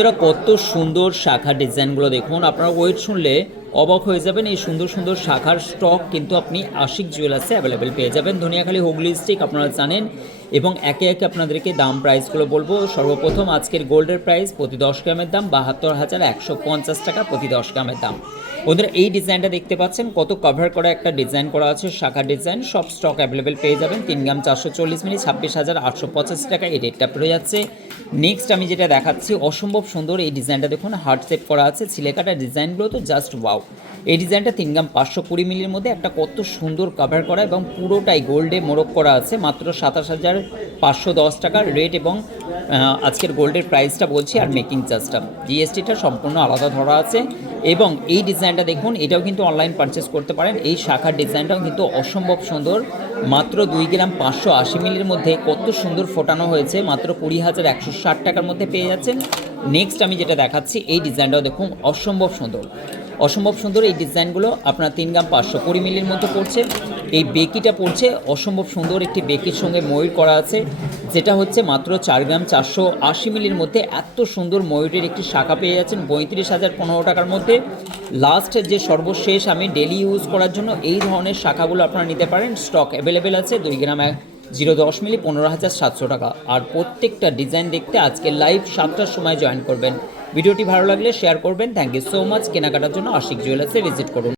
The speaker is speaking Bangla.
এরা কত সুন্দর শাখা ডিজাইনগুলো দেখুন। আপনারা ওয়েট শুনলে অবাক হয়ে যাবেন। এই সুন্দর সুন্দর শাখার স্টক কিন্তু আপনি আশিক জুয়েলার্সে অ্যাভেলেবেল পেয়ে যাবেন। ধনিয়াখালী হুগলি স্টিক আপনারা জানেন। এবং একে একে আপনাদেরকে দাম প্রাইসগুলো বলবো। সর্বপ্রথম আজকের গোল্ডের প্রাইস প্রতি 10 গ্রামের দাম ৭২,১৫০ টাকা প্রতি 10 গ্রামের দাম। ওদের এই ডিজাইনটা দেখতে পাচ্ছেন, কত কভার করা একটা ডিজাইন করা আছে, শাখা ডিজাইন। সব স্টক অ্যাভেলেবেল পেয়ে যাবেন। ৩ গ্রাম ৪৪০ মিলি ২৬,৮৮৫ টাকা এই রেটটা পড়ে যাচ্ছে। নেক্সট আমি যেটা দেখাচ্ছি, অসম্ভব সুন্দর এই ডিজাইনটা দেখুন, হার্ট শেপ করা আছে, ছিলেকাটা ডিজাইনগুলো তো জাস্ট ওয়াও। এই ডিজাইনটা ৩ গ্রাম ৫২০ মিলির মধ্যে একটা কত সুন্দর কভার করা এবং পুরোটাই গোল্ডে মোড়ক করা আছে। মাত্র ২৭,৫১০ টাকার রেট এবং আজকের গোল্ডের প্রাইসটা বলছি আর মেকিং চার্জটা জিএসটিটা সম্পূর্ণ আলাদা ধরা আছে। এবং এই ডিজাইনটা দেখুন, এটাও কিন্তু অনলাইন পারচেস করতে পারেন। এই শাখার ডিজাইনটাও কিন্তু অসম্ভব সুন্দর। মাত্র ২ গ্রাম ৫৮০ মিলির মধ্যে কত সুন্দর ফোটানো হয়েছে, মাত্র ২০,১৬০ টাকার মধ্যে পেয়ে যাচ্ছেন। নেক্সট আমি যেটা দেখাচ্ছি, এই ডিজাইনটাও দেখুন, অসম্ভব সুন্দর অসম্ভব সুন্দর। এই ডিজাইনগুলো আপনার ৩ গ্রাম ৫২০ মিলির মধ্যে পড়ছে। এই বেকিটা পড়ছে অসম্ভব সুন্দর, একটি বেকির সঙ্গে ময়ূর করা আছে, যেটা হচ্ছে মাত্র ৪ গ্রাম ৪৮০ মিলির মধ্যে। এত সুন্দর ময়ূরের একটি শাখা পেয়ে যাচ্ছেন ৩৫,০১৫ টাকার মধ্যে। লাস্ট যে সর্বশেষ আমি ডেলি ইউজ করার জন্য এই ধরনের শাখাগুলো আপনারা নিতে পারেন। স্টক অ্যাভেলেবেল আছে 2 গ্রাম 0.10 মিলি ১৫,৭০০ টাকা। আর প্রত্যেকটা ডিজাইন দেখতে আজকে লাইভ 7টার সময় জয়েন করবেন। ভিডিওটি ভালো লাগলে শেয়ার করবেন। Thank you so much. কেনাকাটার জন্য আশিক জুয়েলার্সে ভিজিট করুন।